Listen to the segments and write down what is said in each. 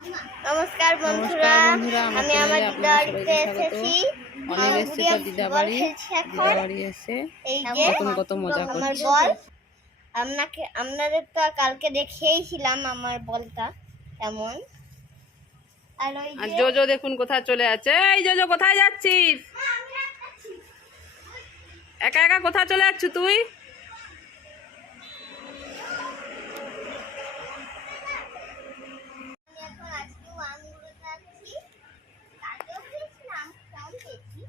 নমস্কার বন্ধুরা, আমি আমার দিদাবাড়িতে এসেছি। অনেক এসছে তো দিদাবাড়ি এসে নতুন কত মজা আমার করছে। বল আপনাদের তো কালকে দেখিয়েছিলাম আমার বলটা কেমন। আর ওই আর যে জোজো দেখুন কোথায় চলে যাচ্ছে। এই জোজো কোথায় যাচ্ছিস? একা একা কোথায় চলে যাচ্ছ তুই? এখন আজকেও আমগুলো যাচ্ছি, কালকেও খেয়েছিলাম, কেমন খেয়েছি,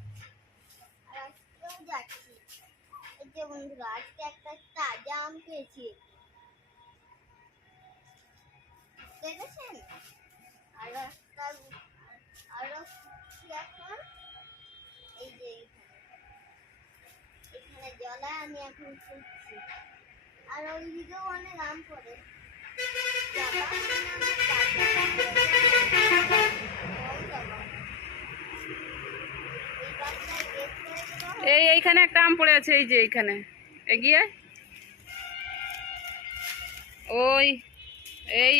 আর আজকেও যাচ্ছি। এই যে বন্ধুরা, আজকে একটা তাজা আম পেয়েছি, দেখেছেন? আর একটা আরো এখন এই যে এখানে জলা আমি এখন খুঁজছি। আর ওইদিকেও অনেক আম পড়ে। এইখানে একটা আম পড়ে আছে, এই যে এইখানে এগিয়ে ওই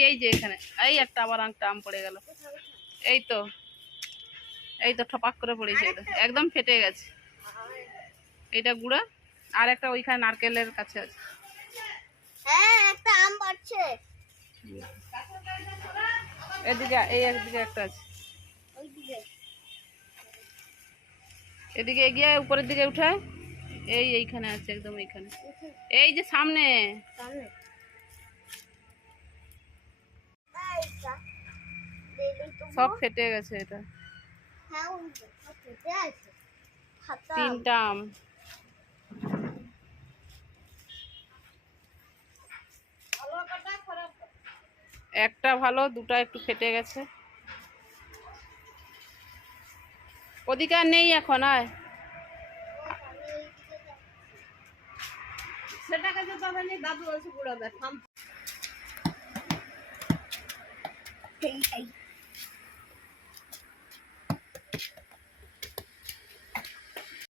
এই যে এখানে এই একটা আবার একটা আম পড়ে গেল। এই তো ঠপাক করে পড়েছে, একদম ফেটে গেছে। এইটা গুঁড়া, আর একটা ওইখানে নারকেলের কাছে আছে। হ্যাঁ, একটা আম পড়ছে এদিকে একদিকে একটা আছে, ওইদিকে। এদিকে এগিয়ে উপরের দিকে উঠায়। এইখানে আছে, একদম এইখানে, এই যে সামনে। সব ফেটে গেছে। এটা তিনটা আম। একটা ভালো, দুটা একটু ফেটে গেছে। ওদিকে আর নেই এখন। আয় সেটাকে তো তবে নেই, দাদু আছে বুড়াবে।